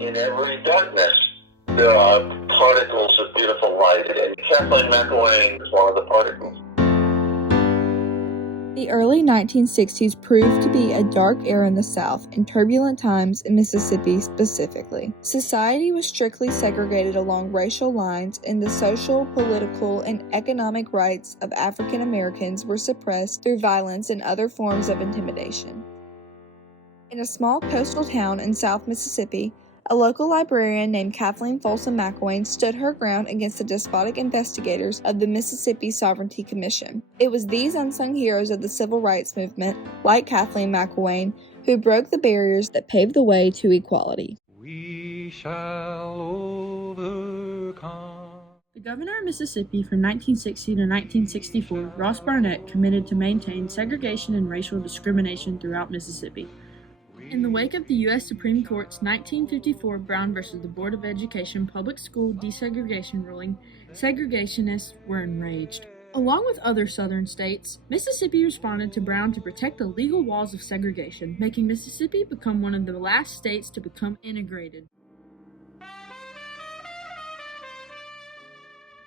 In every darkness, there are particles of beautiful light, and Kathleen McIlwain is one of the particles. The early 1960s proved to be a dark era in the South and turbulent times in Mississippi specifically. Society was strictly segregated along racial lines, and the social, political, and economic rights of African Americans were suppressed through violence and other forms of intimidation. In a small coastal town in South Mississippi, a local librarian named Kathleen Folsom McIlwain stood her ground against the despotic investigators of the Mississippi Sovereignty Commission. It was these unsung heroes of the civil rights movement, like Kathleen McIlwain, who broke the barriers that paved the way to equality. We shall overcome. The governor of Mississippi from 1960 to 1964, Ross Barnett, committed to maintain segregation and racial discrimination throughout Mississippi. In the wake of the U.S. Supreme Court's 1954 Brown v. the Board of Education public school desegregation ruling, segregationists were enraged. Along with other southern states, Mississippi responded to Brown to protect the legal walls of segregation, making Mississippi become one of the last states to become integrated.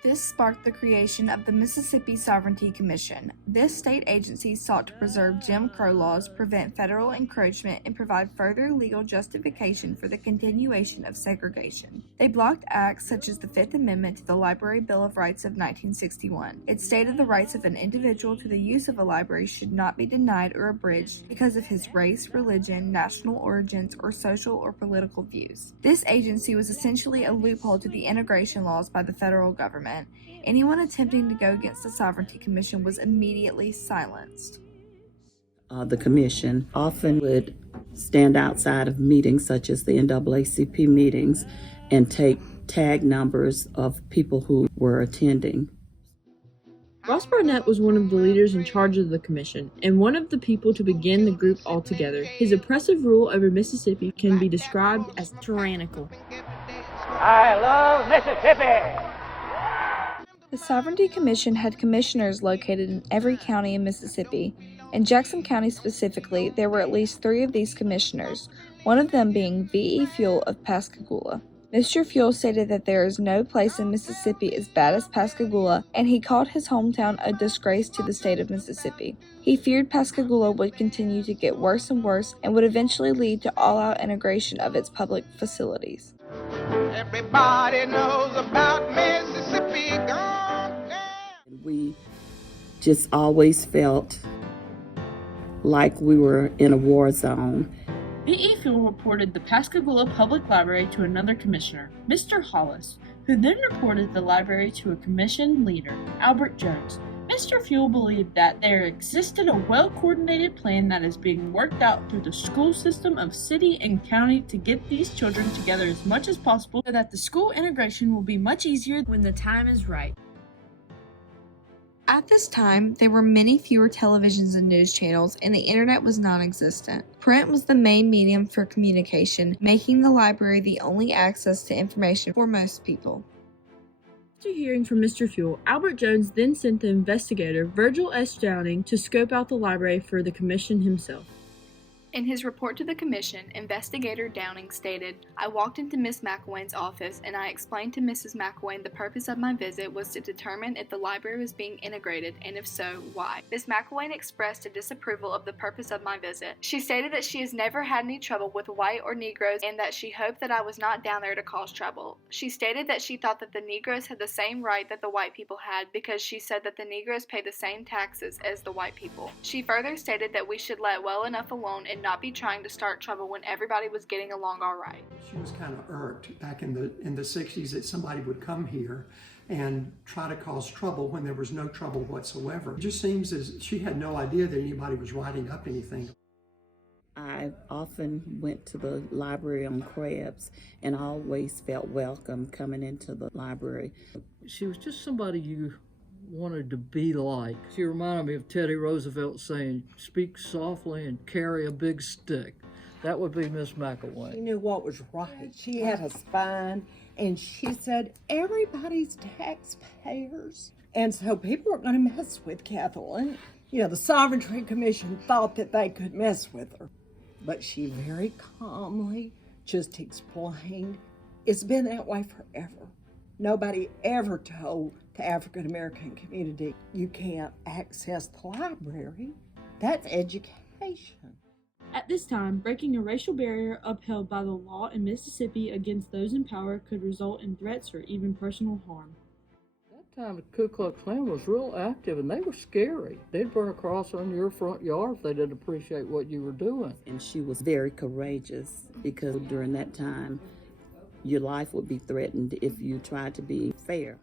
This sparked the creation of the Mississippi Sovereignty Commission. This state agency sought to preserve Jim Crow laws, prevent federal encroachment, and provide further legal justification for the continuation of segregation. They blocked acts such as the Fifth Amendment to the Library Bill of Rights of 1961. It stated the rights of an individual to the use of a library should not be denied or abridged because of his race, religion, national origins, or social or political views. This agency was essentially a loophole to the integration laws by the federal government. Anyone attempting to go against the Sovereignty Commission was immediately silenced. The commission often would stand outside of meetings such as the NAACP meetings and take tag numbers of people who were attending. Ross Barnett was one of the leaders in charge of the commission, and one of the people to begin the group altogether. His oppressive rule over Mississippi can be described as tyrannical. I love Mississippi! The Sovereignty Commission had commissioners located in every county in Mississippi. In Jackson County specifically, there were at least 3 of these commissioners, one of them being V.E. Fuel of Pascagoula. Mr. Fuel stated that there is no place in Mississippi as bad as Pascagoula, and he called his hometown a disgrace to the state of Mississippi. He feared Pascagoula would continue to get worse and worse and would eventually lead to all-out integration of its public facilities. Everybody knows about Mississippi. We just always felt like we were in a war zone. V.E. Fuel reported the Pascagoula Public Library to another commissioner, Mr. Hollis, who then reported the library to a commission leader, Albert Jones. Mr. Fuel believed that there existed a well-coordinated plan that is being worked out through the school system of city and county to get these children together as much as possible so that the school integration will be much easier when the time is right. At this time, there were many fewer televisions and news channels, and the internet was non-existent. Print was the main medium for communication, making the library the only access to information for most people. After hearing from Mr. Fuel, Albert Jones then sent the investigator, Virgil S. Downing, to scope out the library for the commission himself. In his report to the commission, Investigator Downing stated, "I walked into Miss McIlwain's office and I explained to Mrs. McIlwain the purpose of my visit was to determine if the library was being integrated and if so, why. Miss McIlwain expressed a disapproval of the purpose of my visit. She stated that she has never had any trouble with white or Negroes and that she hoped that I was not down there to cause trouble. She stated that she thought that the Negroes had the same right that the white people had because she said that the Negroes pay the same taxes as the white people. She further stated that we should let well enough alone and not be trying to start trouble when everybody was getting along all right." She was kind of irked back in the 60s that somebody would come here and try to cause trouble when there was no trouble whatsoever. It just seems as she had no idea that anybody was writing up anything. I often went to the library on Krebs and always felt welcome coming into the library. She was just somebody you wanted to be like. She reminded me of Teddy Roosevelt saying, "Speak softly and carry a big stick." That would be Miss McIlwain. She knew what was right. She had a spine, and she said, everybody's taxpayers. And so people were going to mess with Kathleen. You know, the Sovereignty Commission thought that they could mess with her. But she very calmly just explained, it's been that way forever. Nobody ever told the African American community, you can't access the library. That's education. At this time, breaking a racial barrier upheld by the law in Mississippi against those in power could result in threats or even personal harm. That time the Ku Klux Klan was real active and they were scary. They'd burn a cross on your front yard if they didn't appreciate what you were doing. And she was very courageous because during that time, your life would be threatened if you tried to be fair.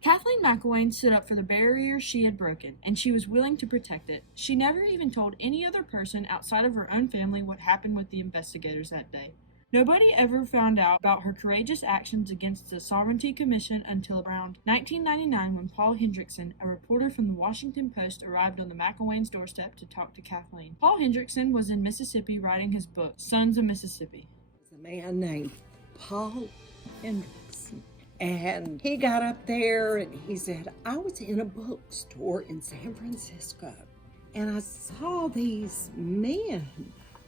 Kathleen McIlwain stood up for the barrier she had broken, and she was willing to protect it. She never even told any other person outside of her own family what happened with the investigators that day. Nobody ever found out about her courageous actions against the Sovereignty Commission until around 1999 when Paul Hendrickson, a reporter from the Washington Post, arrived on the McIlwain's doorstep to talk to Kathleen. Paul Hendrickson was in Mississippi writing his book, Sons of Mississippi. There's a man named Paul Hendrickson. And he got up there and he said, I was in a bookstore in San Francisco and I saw these men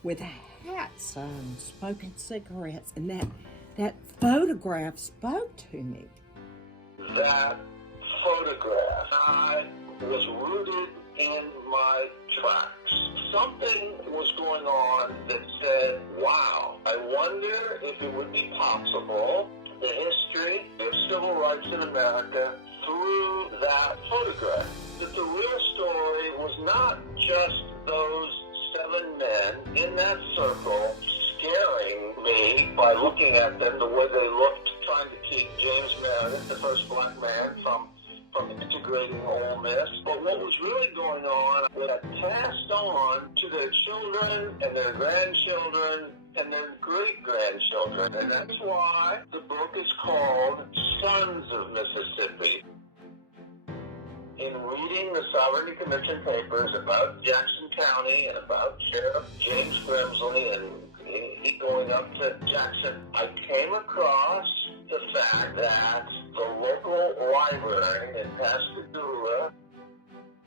with hats on, smoking cigarettes, and that photograph spoke to me. That photograph, I was rooted in my tracks. Something was going on that said, wow, I wonder if it would be possible the history of civil rights in America through that photograph. That the real story was not just those 7 men in that circle scaring me by looking at them the way they looked, trying to keep James Meredith, the first black man, from integrating Ole Miss. But what was really going on was that passed on to their children and their grandchildren and their great-grandchildren. And that's why the book is called Sons of Mississippi. In reading the Sovereignty Commission papers about Jackson County and about Sheriff James Grimsley and he going up to Jackson, I came across the fact that the local library in Pascagoula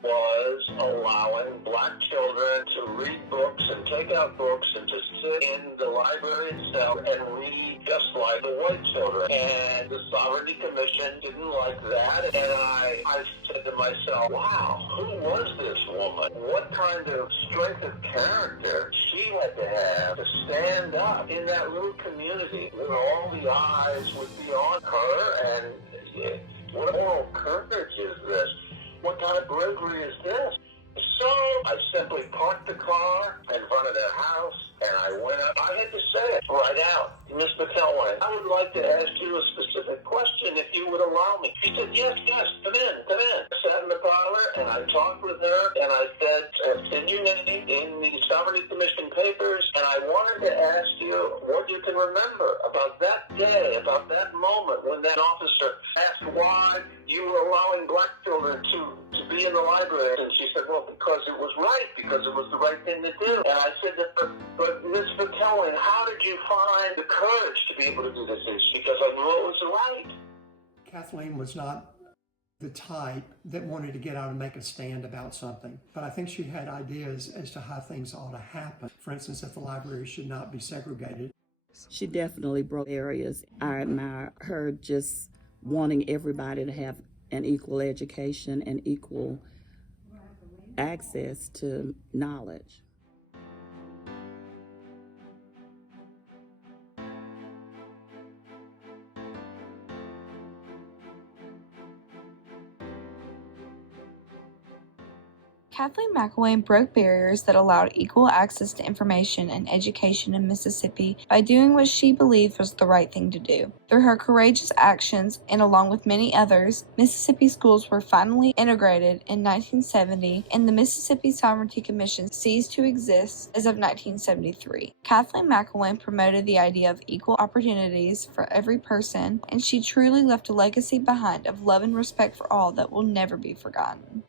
was allowing black children to read books and take out books and to sit in the library itself and read just like the white children. And the Sovereignty Commission didn't like that. And I said to myself, wow, who was this woman? What kind of strength of character she had to stand up in that little community where all the eyes would be on her. And what moral courage is this? What kind of bravery is this? So I simply parked the car in front of their house and I went up. I had to say it right out. Miss McIlwain, I would like to ask you a specific question if you would allow me. She said, yes, come in. I sat in the parlor and I talked with her and I said, I've seen your name in the Sovereignty Commission papers and I wanted to ask you what you can remember about that day, about that moment when that officer asked why you were allowing black children to be in the library. And she said, well, because it was right, because it was the right thing to do. And I said to her, but Miss McIlwain, how did you find the courage to be able to do this? Because I knew it was right. Kathleen was not the type that wanted to get out and make a stand about something. But I think she had ideas as to how things ought to happen. For instance, that the library should not be segregated. She definitely broke barriers. I admire her just wanting everybody to have an equal education and equal access to knowledge. Kathleen McIlwain broke barriers that allowed equal access to information and education in Mississippi by doing what she believed was the right thing to do. Through her courageous actions, and along with many others, Mississippi schools were finally integrated in 1970, and the Mississippi Sovereignty Commission ceased to exist as of 1973. Kathleen McIlwain promoted the idea of equal opportunities for every person, and she truly left a legacy behind of love and respect for all that will never be forgotten.